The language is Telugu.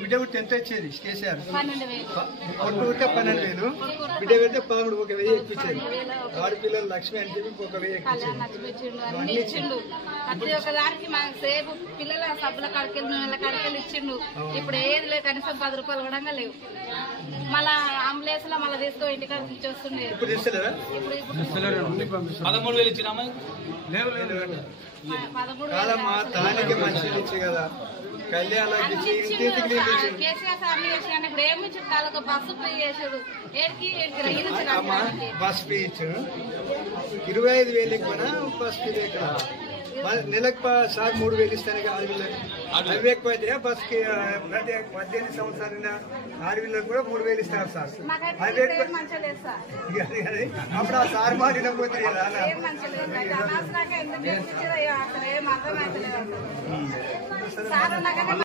బిడ్డ కూడా ఎంత వచ్చేది కేసీఆర్ కొట్టు ఉంటే 12,000 బిడ్డ పెడితే 11 1,000 ఎక్కించేది ఆడపిల్లలు లక్ష్మి అని చెప్పి 1,000 ఇచ్చిండు ప్రతి ఒక్కదానికి మన సేపు పిల్లల సబ్బుల కాడికెళ్ళి నూనెల కాడికెళ్ళి ఇచ్చిండు. ఇప్పుడు ఏది లేదు, కనీసం 10 రూపాయలు కూడా లేవు. మళ్ళా అంబులెన్స్ లో మళ్ళీ తీసుకో ఇంటికాడ ఇచ్చేస్తుండే. ఇప్పుడు 13,000 ఇచ్చినామా? కేసీఆర్ సార్ చేసిన ఇప్పుడు ఏమి ఇచ్చాడు? బస్సు ఫ్రీ చేసాడు. బస్ ఫీ ఇచ్చాడు 25,000 కూడా బస్ ఫీ లేక నెలకు సార్ 3,000 ఇస్తాను. అవి ఎక్కువైతే బస్ కి ప్రతి 18 సంవత్సరాల ఆడపిల్లలకు కూడా 3,000 ఇస్తారు సార్. అప్పుడు ఆ సార్ మారినపోతే కదా